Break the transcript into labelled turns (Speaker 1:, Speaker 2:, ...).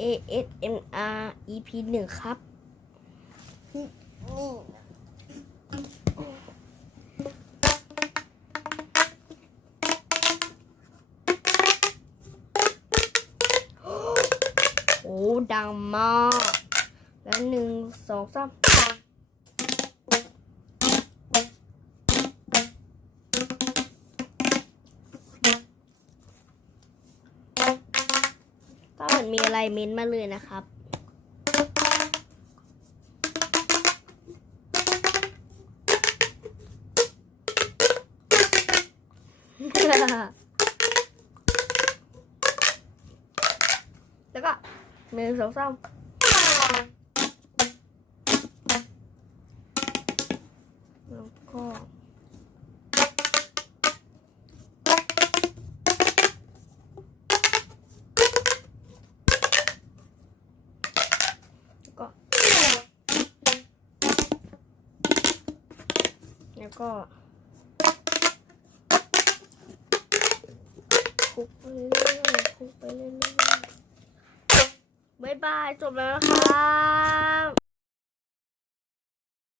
Speaker 1: ASMR EP หนึ่งครับ
Speaker 2: นี่
Speaker 1: โอ้ดังมาก แล้วหนึ่งสองสาม ถ้ามันมีอะไรเม้นมาเลยนะครับ แล้วก็หนึ่งสองสามแล้วก็ แล้วก็คลุกไปเรื่อยๆคลุกไปเรื่อยๆบ๊ายบายจบแล้วนะครับ